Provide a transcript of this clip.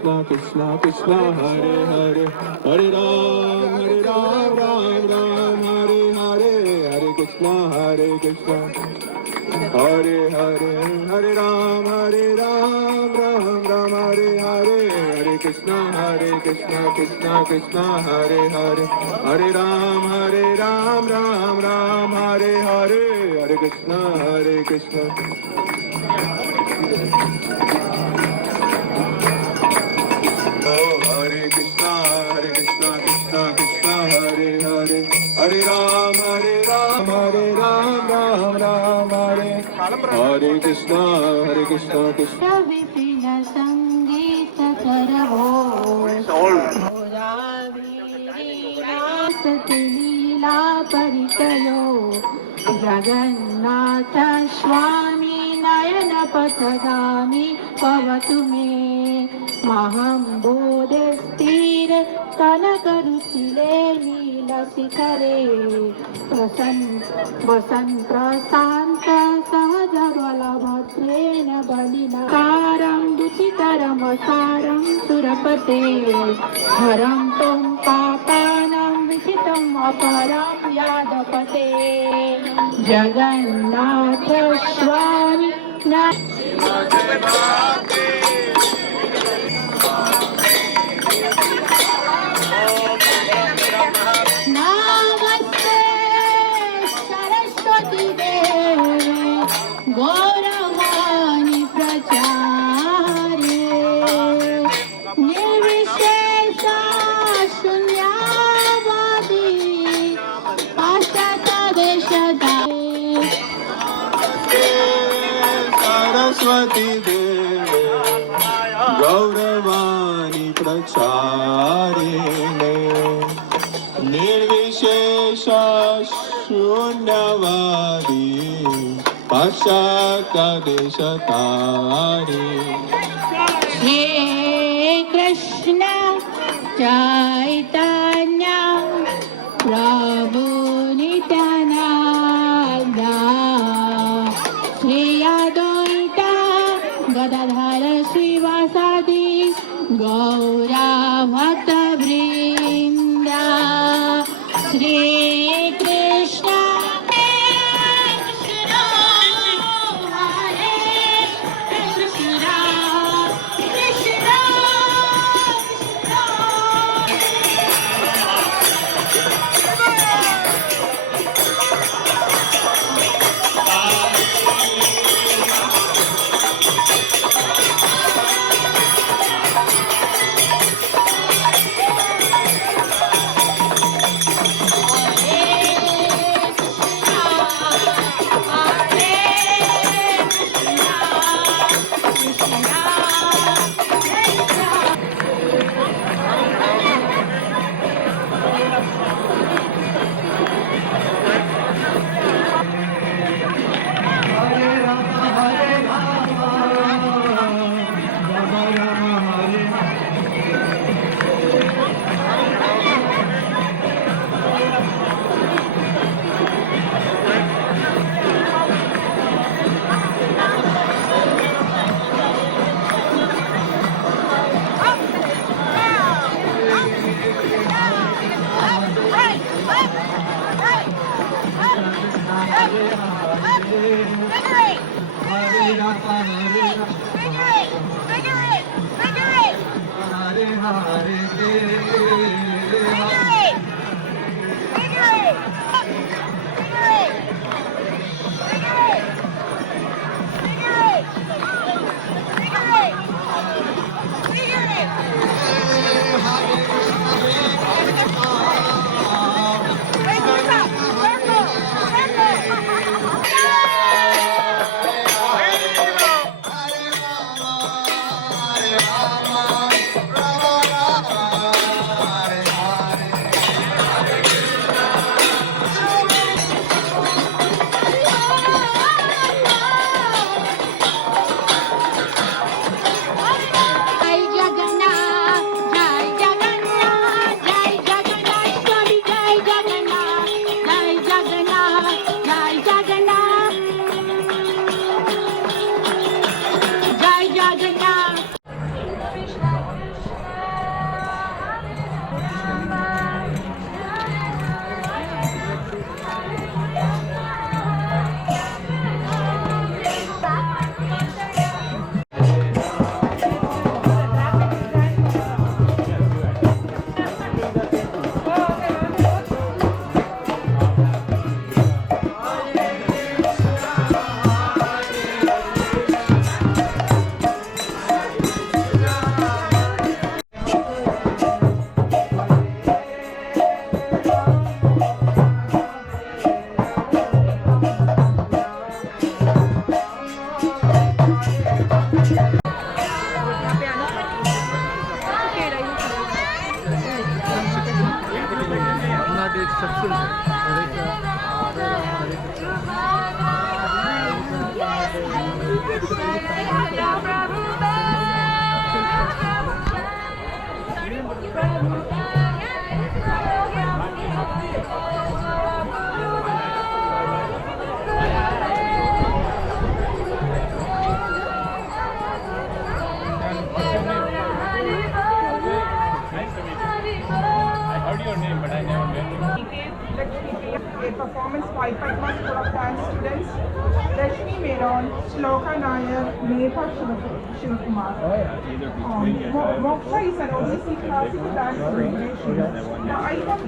Krishna Krishna Krishna Hare Hare Hare Ram Ram Ram Hare Hare Hare Krishna Hare Hare Hare Ram Ram Ram Hare Hare Hare Krishna Krishna Krishna Hare Hare Hare Ram Ram Ram Hare Hare Hare Krishna Hare Krishna Krishna Krishna Hare Hare Hare Ram Ram Hare Hare Krishna Krishna Vipin संगीत करवो लीला परिचयो जगन्नाथ स्वामी नयन पथगामी पवतु मे महं बोधे स्थिर कनकरुचिले नीलशिखरे वसन् प्रशान्त सहज बलभद्रेण बलिना कारं दुतितरं सारं सुरपते हरं त्वं पापानां विहितम् अपरं यादपते जगन्नाथ स्वामी नमस्ते सरस्वती देवी गौरवाणी प्रचारे निर्विशेष शून्यवादी पाश्चात्यदेशधारी सरस्वती देवी गौरवाणी प्रचारिणे निर्विशेष शून्यवादी पाश्चात्यदेशधारी हे कृष्ण चैतन्य प्रभु Nityanand Shri Advaita Gadadhar श्रीवासादि Gaura भक्तवृंद Shri Krishna 5 Padma School of Dance students, Rashmi Meron, Shloka Nair, Megha Shivakumar. Moksha is an ODC classical dance combination. The item